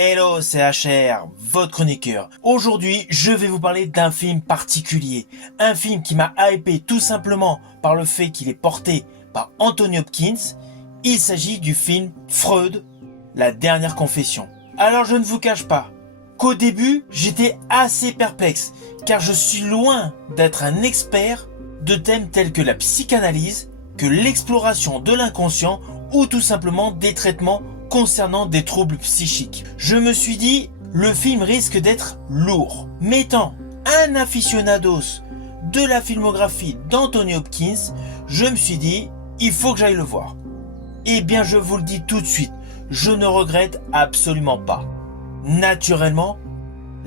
Hello, c'est HR, votre chroniqueur. Aujourd'hui, je vais vous parler d'un film particulier. Un film qui m'a hypé tout simplement par le fait qu'il est porté par Anthony Hopkins. Il s'agit du film Freud, la dernière confession. Alors je ne vous cache pas qu'au début, j'étais assez perplexe, car je suis loin d'être un expert de thèmes tels que la psychanalyse, que l'exploration de l'inconscient ou tout simplement des traitements concernant des troubles psychiques. Je me suis dit, le film risque d'être lourd. M'étant un aficionados de la filmographie d'Anthony Hopkins, je me suis dit, il faut que j'aille le voir. Eh bien, je vous le dis tout de suite, je ne regrette absolument pas. Naturellement,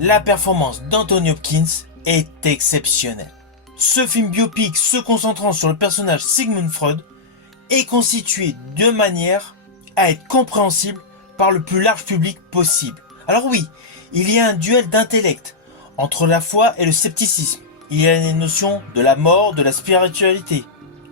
la performance d'Anthony Hopkins est exceptionnelle. Ce film biopic se concentrant sur le personnage Sigmund Freud est constitué de manière à être compréhensible par le plus large public possible. Alors oui, il y a un duel d'intellect entre la foi et le scepticisme. Il y a les notions de la mort, de la spiritualité.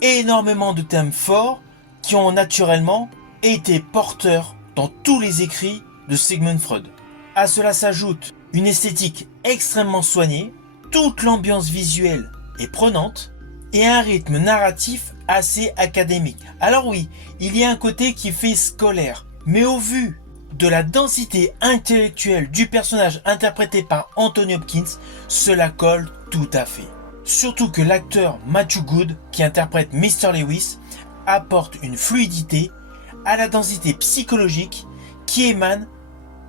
Énormément de thèmes forts qui ont naturellement été porteurs dans tous les écrits de Sigmund Freud. À cela s'ajoute une esthétique extrêmement soignée, toute l'ambiance visuelle est prenante et un rythme narratif assez académique. Alors oui, il y a un côté qui fait scolaire, mais au vu de la densité intellectuelle du personnage interprété par Anthony Hopkins, cela colle tout à fait. Surtout que l'acteur Matthew Goode, qui interprète Mr. Lewis, apporte une fluidité à la densité psychologique qui émane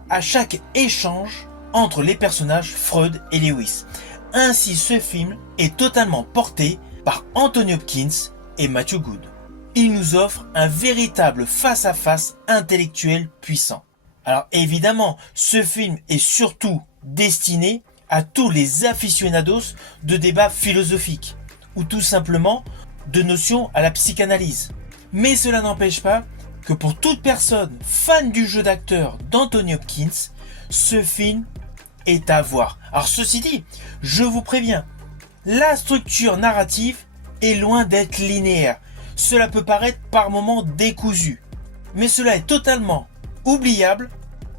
à chaque échange entre les personnages Freud et Lewis. Ainsi, ce film est totalement porté par Anthony Hopkins et Matthew Goode. Il nous offre un véritable face-à-face intellectuel puissant. Alors évidemment, ce film est surtout destiné à tous les aficionados de débats philosophiques ou tout simplement de notions à la psychanalyse. Mais cela n'empêche pas que pour toute personne fan du jeu d'acteur d'Anthony Hopkins, ce film est à voir. Alors ceci dit, je vous préviens, la structure narrative est loin d'être linéaire. Cela peut paraître par moments décousu, mais cela est totalement oubliable,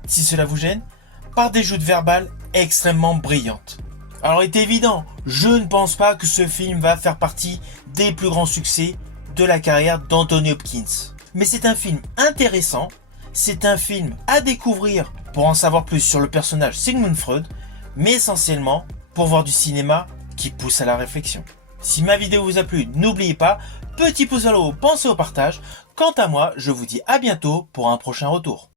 si cela vous gêne, par des joutes verbales extrêmement brillantes. Alors il est évident, je ne pense pas que ce film va faire partie des plus grands succès de la carrière d'Anthony Hopkins. Mais c'est un film intéressant, c'est un film à découvrir pour en savoir plus sur le personnage Sigmund Freud, mais essentiellement pour voir du cinéma qui pousse à la réflexion. Si ma vidéo vous a plu, n'oubliez pas, petit pouce vers le haut, pensez au partage. Quant à moi, je vous dis à bientôt pour un prochain retour.